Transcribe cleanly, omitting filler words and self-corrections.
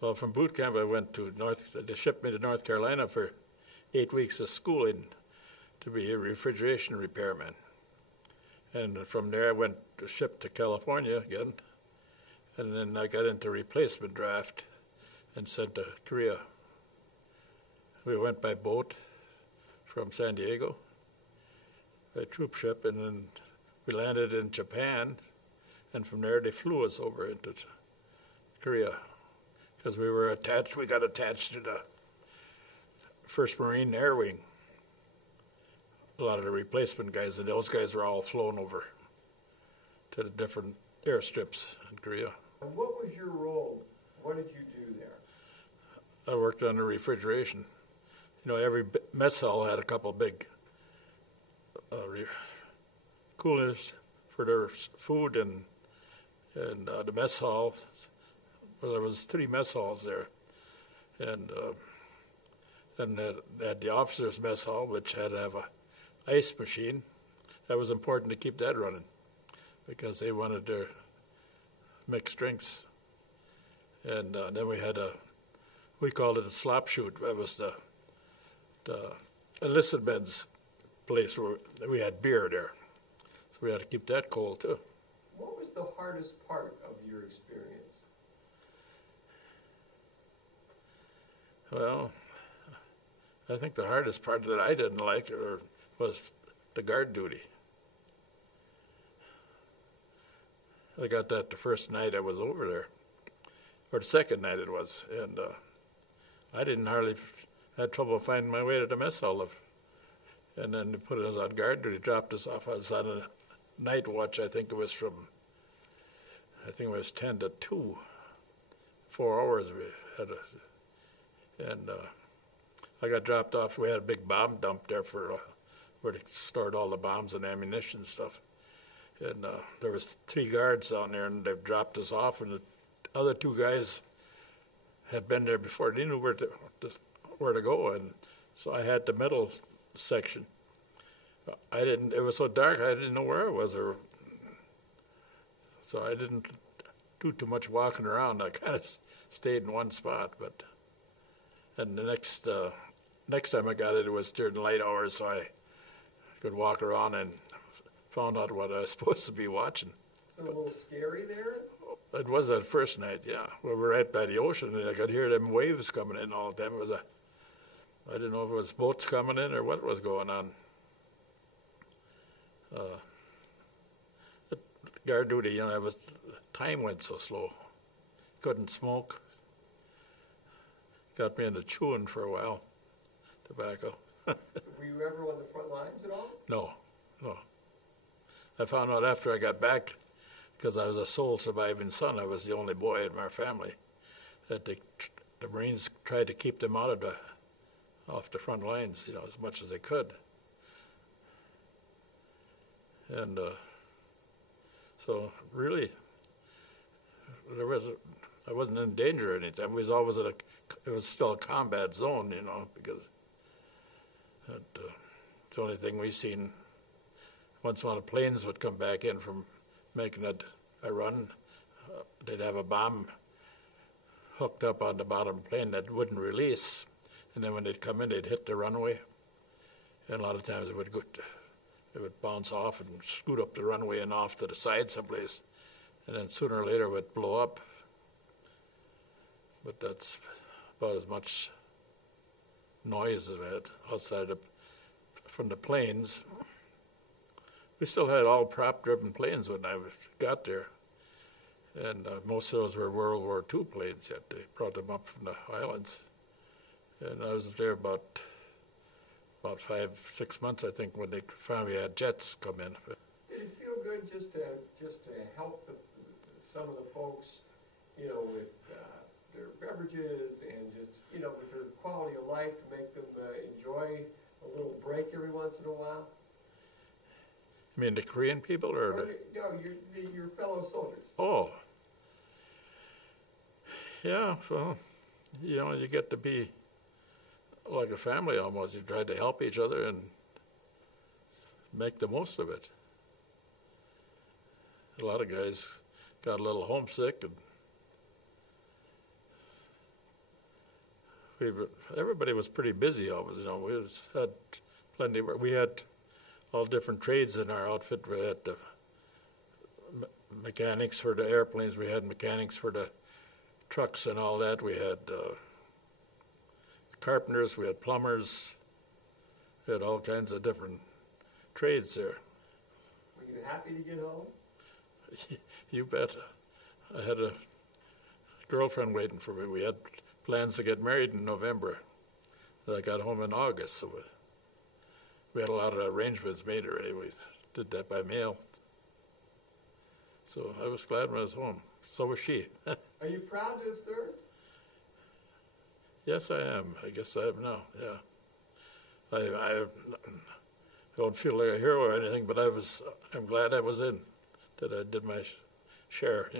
Well, from boot camp, I went to they shipped me to North Carolina for 8 weeks of schooling to be a refrigeration repairman. And from there, I went shipped to California again. And then I got into replacement draft and sent to Korea. We went by boat from San Diego, by troop ship, and then we landed in Japan. And from there, they flew us over into Korea. Because we got attached to the 1st Marine Air Wing. A lot of the replacement guys, and those guys were all flown over to the different airstrips in Korea. And what was your role? What did you do there? I worked on the refrigeration. You know, every mess hall had a couple big coolers for their food, and the mess hall. Well, there was 3 mess halls there, and then they had the officers' mess hall, which had to have a ice machine. That was important to keep that running because they wanted their mixed drinks. And then we called it a slop chute. That was the enlisted men's place where we had beer there, so we had to keep that cold too. What was the hardest part of your experience? Well, I think the hardest part that I didn't like was the guard duty. I got that the first night I was over there, or the second night it was, and I had trouble finding my way to the mess hall. And then they put us on guard duty, dropped us off. I was on a night watch. I think it was 10 to 2, 4 hours we had and I got dropped off. We had a big bomb dump there where they stored all the bombs and ammunition and stuff. And there was 3 guards down there, and they dropped us off. And the other 2 guys had been there before. They knew where to go, and so I had the middle section. It was so dark, I didn't know where I was, so I didn't do too much walking around. I kind of stayed in one spot, and the next time I got it was during light hours, so I could walk around and found out what I was supposed to be watching. So a little scary there? It was that first night, yeah. We were right by the ocean, and I could hear them waves coming in all the time. I didn't know if it was boats coming in or what was going on. Guard duty, you know, time went so slow. Couldn't smoke. Got me into chewing for a while, tobacco. Were you ever on the front lines at all? No. I found out after I got back, because I was a sole surviving son, I was the only boy in my family, that the Marines tried to keep them off the front lines, you know, as much as they could. And so really, I wasn't in danger or anything. It was always it was still a combat zone, you know, because the only thing we seen, once one of the planes would come back in from making a run, they'd have a bomb hooked up on the bottom plane that wouldn't release, and then when they'd come in, they'd hit the runway, and a lot of times it would bounce off and scoot up the runway and off to the side someplace, and then sooner or later it would blow up. But that's about as much noise as I had outside from the planes. We still had all prop-driven planes when I got there, and most of those were World War II planes yet. They brought them up from the islands, and I was there about 5-6 months, I think, when they finally had jets come in. Did it feel good just to help some of the folks, you know, with their beverages and just, you know, with their quality of life, to make them enjoy a little break every once in a while? You mean the Korean people or your fellow soldiers? Oh. Yeah, well, you know, you get to be like a family almost. You try to help each other and make the most of it. A lot of guys got a little homesick, and everybody was pretty busy always. Had plenty of work. We had all different trades in our outfit. We had mechanics for the airplanes. We had mechanics for the trucks and all that. We had carpenters. We had plumbers. We had all kinds of different trades there. Were you happy to get home? You bet. I had a girlfriend waiting for me. We had plans to get married in November. I got home in August, so we had a lot of arrangements made already. We did that by mail. So I was glad when I was home. So was she. Are you proud to have served? Yes, I am. I guess I am now, yeah. I don't feel like a hero or anything, but I'm glad I was in, that I did my share,